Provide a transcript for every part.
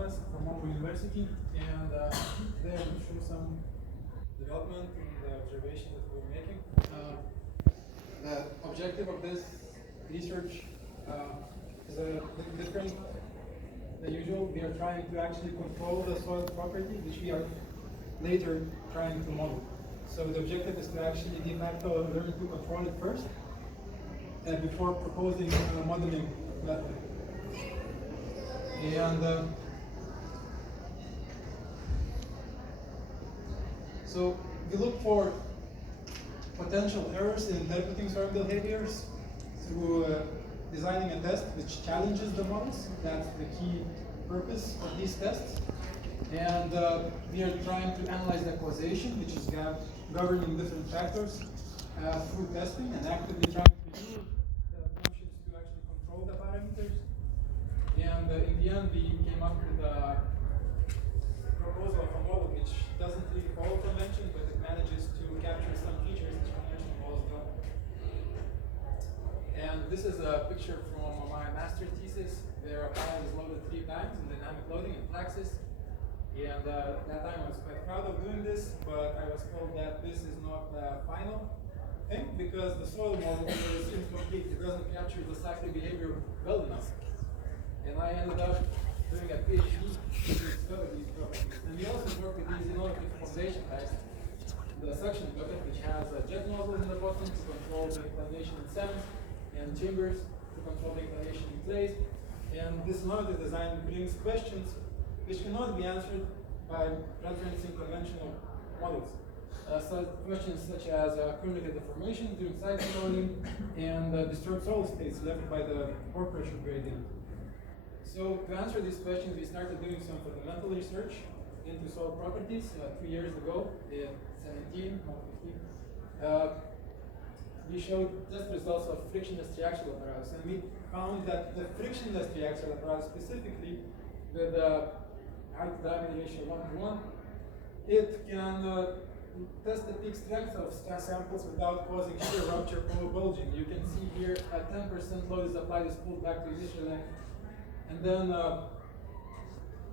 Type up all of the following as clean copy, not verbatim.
Tomas from Mumbai University, and today I will show some development in the observation that we're making. The objective of this research is a little different than usual. We are trying to actually control the soil property, which we are later trying to model. So the objective is to actually de facto learn to control it first, before proposing a modeling method. And so we look for potential errors in interpreting soil behaviors through designing a test which challenges the models. That's the key purpose of these tests. And we are trying to analyze the causation, which is governing different factors through testing, and actively trying to use the functions to actually control the parameters. And in the end, we came up with a proposal of a model which doesn't really follow convention, but it manages to capture some features which conventional models don't. And this is a picture from my master's thesis, where a file is loaded 3 times in dynamic loading in Flaxis. And that time I was quite proud of doing this, but I was told that this is not the final thing because the soil model is incomplete. It doesn't capture the cyclic behavior well enough. And I ended up doing a PhD to discover these properties. And we also work with these innovative foundation types. The suction bucket, which has a jet nozzle in the bottom to control the inclination in sands, and chambers to control the inclination in clays. And this innovative design brings questions which cannot be answered by referencing conventional models. So questions such as cumulative deformation during cycle loading and disturbed soil states left by the pore pressure gradient. So to answer these questions, we started doing some fundamental research into soil properties 2 years ago, in 17, not 15. We showed test results of frictionless triaxial apparatus, and we found that the frictionless triaxial apparatus, specifically with height to diameter ratio 1:1, it can test the peak strength of stress samples without causing shear rupture or bulging. You can see here a 10% load is applied, is pulled back to initial length, and then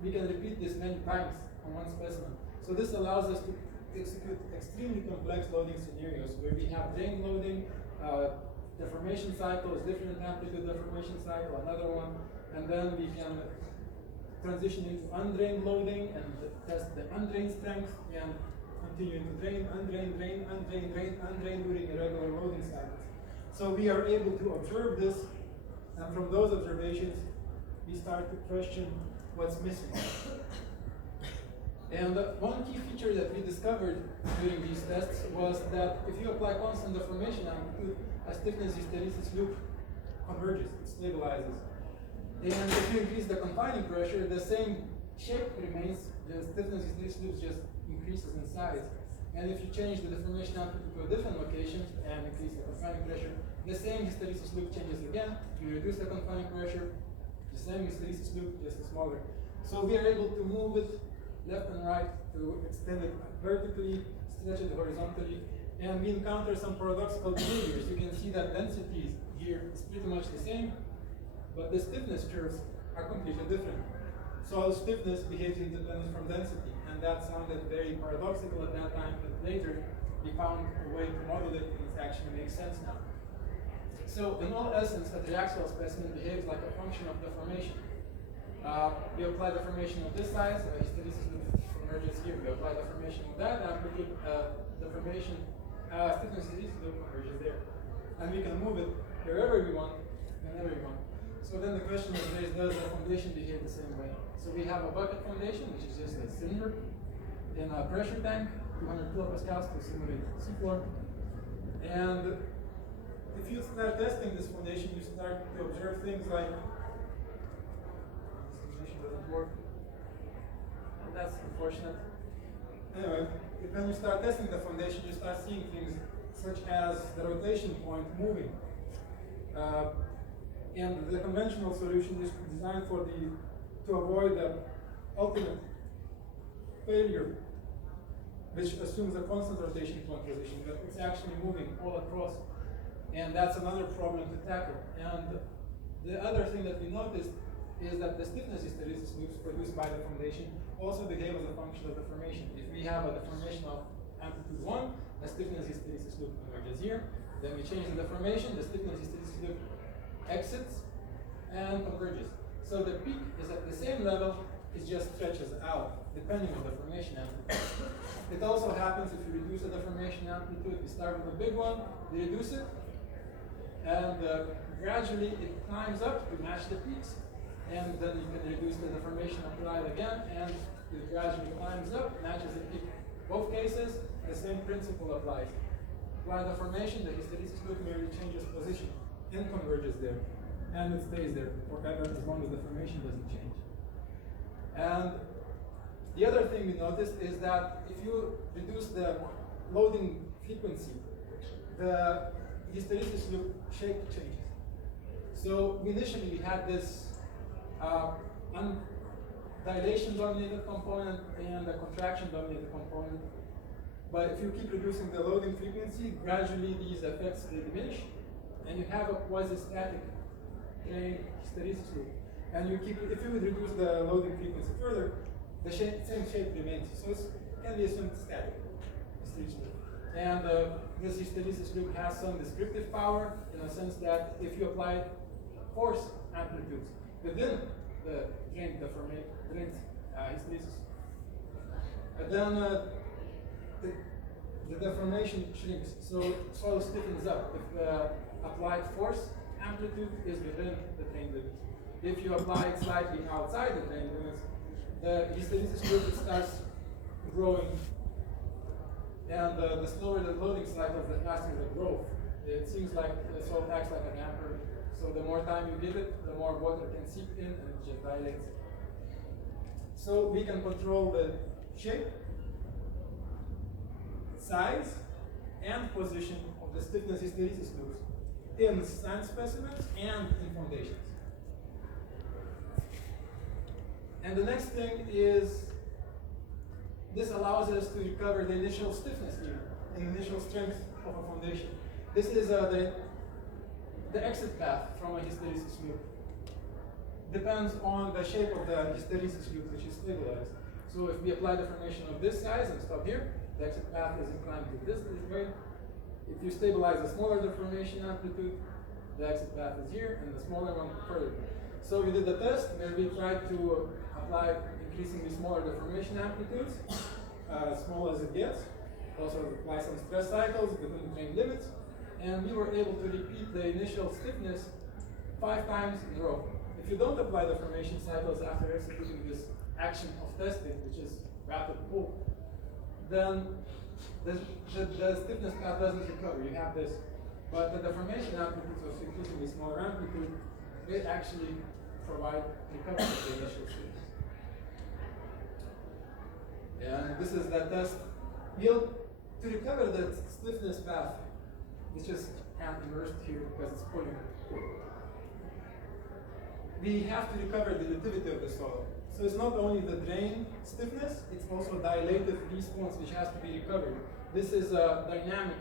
we can repeat this many times on one specimen. So this allows us to execute extremely complex loading scenarios where we have drain loading, deformation cycles, different amplitude deformation cycle, another one, and then we can transition into undrained loading and test the undrained strength and continue to drain, undrain, drain, undrain, drain, undrain during irregular loading cycles. So we are able to observe this, and from those observations, we start to question what's missing. And one key feature that we discovered during these tests was that if you apply constant deformation amplitude, a stiffness hysteresis loop converges, it stabilizes. And if you increase the confining pressure, the same shape remains, the stiffness hysteresis loop just increases in size. And if you change the deformation amplitude to a different location and increase the confining pressure, the same hysteresis loop changes again. You reduce the confining pressure, the same hysteresis loop, just smaller. So we are able to move it left and right to extend it vertically, stretch it horizontally, and we encounter some paradoxical behaviors. You can see that densities here is pretty much the same, but the stiffness curves are completely different. Soil stiffness behaves independent from density, and that sounded very paradoxical at that time, but later we found a way to model it, and it actually makes sense now. So in all essence, a triaxial specimen behaves like a function of deformation. We apply deformation of this size, hysteresis loop converges here. We apply deformation of that amplitude, deformation, stiffness hysteresis loop converges there. And we can move it wherever we want, whenever we want. So then the question is raised, does the foundation behave the same way? So we have a bucket foundation, which is just a cylinder in a pressure tank, 200 kilopascals to simulate seafloor. And if you start testing this foundation, you start to observe things like doesn't work. And that's unfortunate. Anyway, when you start testing the foundation, you start seeing things such as the rotation point moving. And the conventional solution is designed to avoid the ultimate failure, which assumes a constant rotation point position, but it's actually moving all across. And that's another problem to tackle. And the other thing that we noticed is that the stiffness hysteresis loops produce by the foundation also behave as a function of deformation. If we have a deformation of amplitude 1, the stiffness hysteresis loop emerges here. Then we change the deformation, the stiffness hysteresis loop exits and converges. So the peak is at the same level, it just stretches out depending on the deformation amplitude. It also happens if you reduce the deformation amplitude. We start with a big one, we reduce it, and gradually it climbs up to match the peaks, and then you can reduce the deformation applied again, and it gradually climbs up, matches the peak. Both cases, the same principle applies. Apply deformation, the hysteresis loop merely changes position and converges there, and it stays there forever as long as the deformation doesn't change. And the other thing we noticed is that if you reduce the loading frequency, the hysteresis loop shape changes. So initially we had this dilation-dominated component and a contraction-dominated component. But if you keep reducing the loading frequency, gradually these effects will diminish, and you have a quasi-static drain hysteresis loop. And you keep, if you reduce the loading frequency further, the same shape remains. So it can be assumed static hysteresis loop. And this hysteresis loop has some descriptive power in a sense that if you apply force amplitudes within the drain hysteresis, and then the deformation shrinks, so it sort of stiffens up if the applied force amplitude is within the drain limits. If you apply it slightly outside the drain limits, the hysteresis loop starts growing, and the slower the loading cycles, the faster the growth. It seems like the salt acts like an damper, so the more time you give it, the more water can seep in and it just dilates. So we can control the shape, size, and position of the stiffness hysteresis loops in sand specimens and in foundations. And the next thing is, this allows us to recover the initial stiffness here and initial strength of a foundation. This is the exit path from a hysteresis loop. Depends on the shape of the hysteresis loop, which is stabilized. So if we apply deformation of this size and stop here, the exit path is inclined to this way. If you stabilize the smaller deformation amplitude, the exit path is here, and the smaller one further. So we did the test where we tried to apply increasingly smaller deformation amplitudes, small as it gets. Also apply some stress cycles within the drain limits, and we were able to repeat the initial stiffness 5 times in a row. If you don't apply deformation cycles after executing this action of testing, which is rapid pull, then the stiffness path doesn't recover. You have this. But the deformation amplitude, so increasingly smaller amplitude, it actually provide recovery of the initial stiffness. And this is that test. To recover the stiffness path, it's just hand immersed here because it's pulling. We have to recover the dilativity of the soil. So it's not only the drain stiffness, it's also dilative response which has to be recovered. This is a dynamic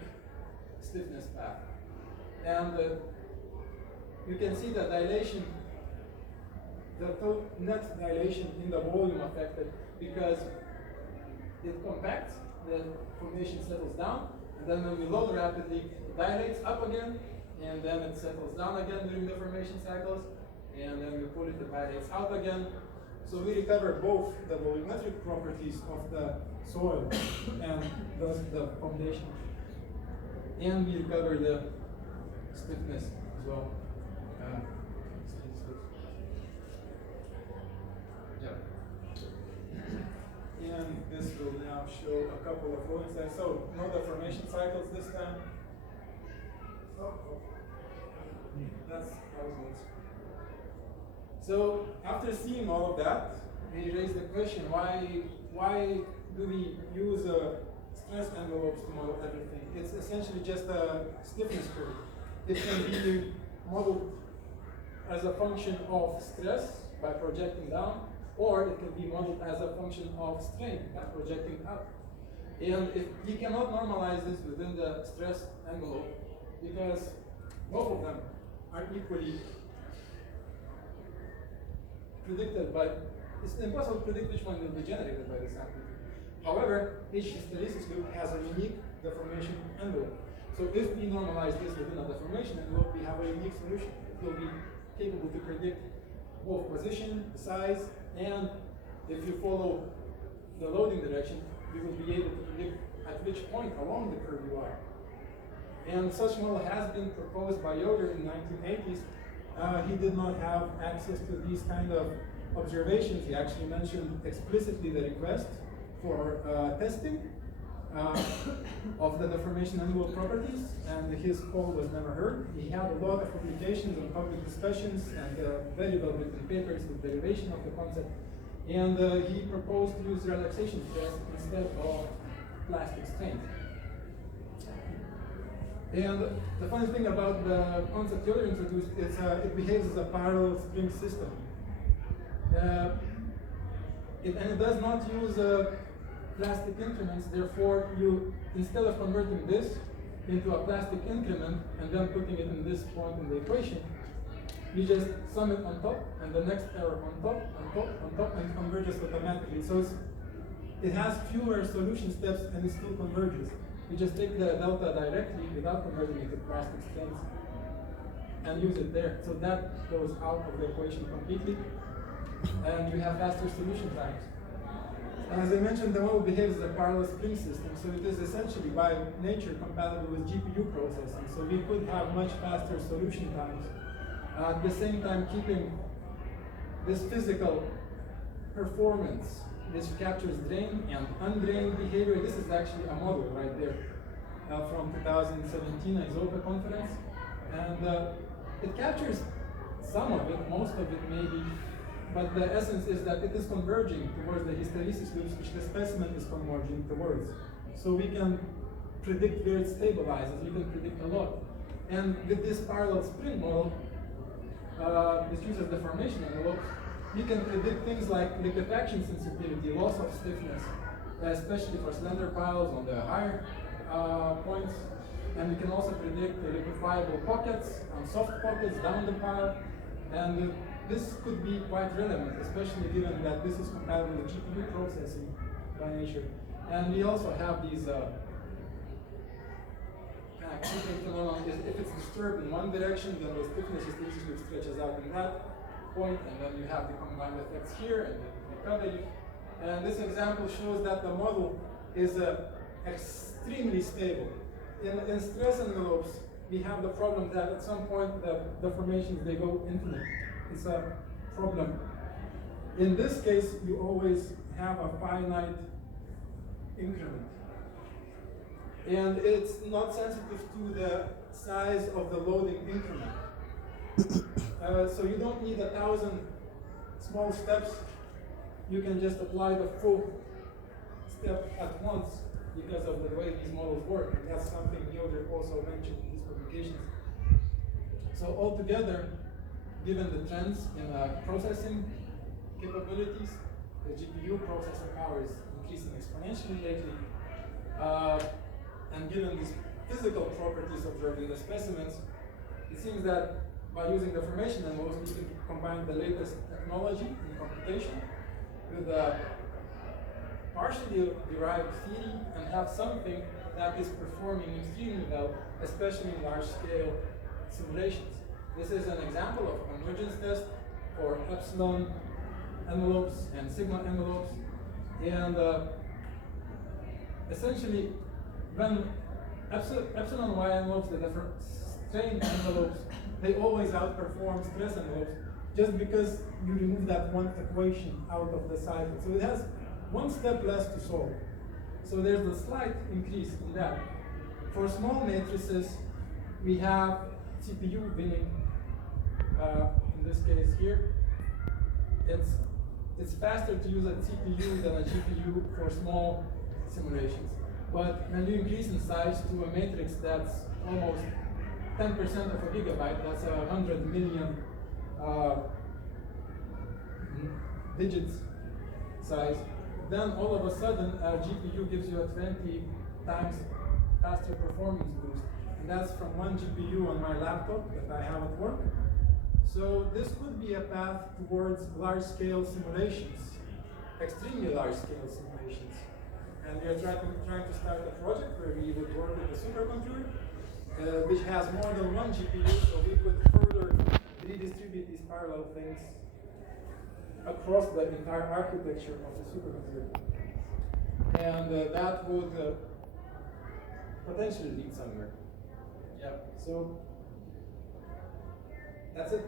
stiffness path. And you can see the dilation, the net dilation in the volume affected because it compacts, the formation settles down, and then when we load rapidly, it dilates up again, and then it settles down again during the formation cycles, and then we pull it, it dilates out again. So we recover both the volumetric properties of the soil and thus the foundation, and we recover the stiffness as well. And this will now show a couple of loading cycles. So no deformation cycles this time. That's how it works. So after seeing all of that, we raise the question: why do we use stress envelopes to model everything? It's essentially just a stiffness curve. It can be modeled as a function of stress by projecting down, or it can be modeled as a function of strain by projecting up. And if you cannot normalize this within the stress envelope, because both of them are equally predicted by it's impossible to predict which one will be generated by this amplitude. However, each hysteresis loop has a unique deformation envelope. So if we normalize this within a deformation envelope, we have a unique solution. It will be capable to predict both position, size, and if you follow the loading direction, you will be able to predict at which point along the curve you are. And such model has been proposed by Yoder in the 1980s. He did not have access to these kind of observations. He actually mentioned explicitly the request for testing of the deformation envelope properties, and his call was never heard. He had a lot of publications and public discussions and very well written papers with derivation of the concept. And he proposed to use relaxation stress instead of plastic strains. And the funny thing about the concept Yoder introduced is it behaves as a parallel spring system. And it does not use plastic increments, therefore you, instead of converting this into a plastic increment and then putting it in this point in the equation, you just sum it on top and the next error on top, and it converges automatically. So it has fewer solution steps and it still converges. You just take the delta directly without converting it to plastic strains and use it there. So that goes out of the equation completely and you have faster solution times. As I mentioned, the model behaves as a parallel spring system, so it is essentially by nature compatible with GPU processing. So we could have much faster solution times, at the same time keeping this physical performance. This captures drain and undrained behavior. This is actually a model right there from 2017 isope conference, and it captures some of it, most of it maybe. But the essence is that it is converging towards the hysteresis loops, which the specimen is converging towards. So we can predict where it stabilizes, we can predict a lot. And with this parallel spring model, which uses deformation envelopes, we can predict things like liquefaction sensitivity, loss of stiffness, especially for slender piles on the higher points. And we can also predict the liquefiable pockets, soft pockets down the pile. And this could be quite relevant, especially given that this is compatible with GPU processing by nature. And we also have these keeping phenomenon. If it's disturbed in one direction, then the stiffness hysteresis stretches out in that point, and then you have the combined effects here and the recovery. And this example shows that the model is extremely stable. In stress envelopes, we have the problem that at some point the deformations, they go infinite. It's a problem. In this case, you always have a finite increment. And it's not sensitive to the size of the loading increment. So you don't need 1,000 small steps. You can just apply the full step at once because of the way these models work. And that's something Yoder also mentioned in his publications. So altogether, given the trends in processing capabilities, the GPU processing power is increasing exponentially lately. And given these physical properties observed in the specimens, it seems that by using deformation envelopes, we can combine the latest technology in computation with a partially derived theory and have something that is performing extremely well, especially in large-scale simulations. This is an example of convergence test for epsilon envelopes and sigma envelopes. And essentially, when epsilon y envelopes, the different strain envelopes, they always outperform stress envelopes just because you remove that one equation out of the cycle. So it has one step less to solve. So there's a slight increase in that. For small matrices, we have CPU winning. In this case here, it's faster to use a CPU than a GPU for small simulations. But when you increase in size to a matrix that's almost 10% of a gigabyte, that's 100 million digits size, then all of a sudden a GPU gives you a 20 times faster performance boost. And that's from one GPU on my laptop that I have at work. So this could be a path towards large-scale simulations, extremely large-scale simulations. And we are trying to start a project where we would work with a supercomputer, which has more than one GPU, so we could further redistribute these parallel things across the entire architecture of the supercomputer. And that would potentially lead somewhere. Yeah, so that's it.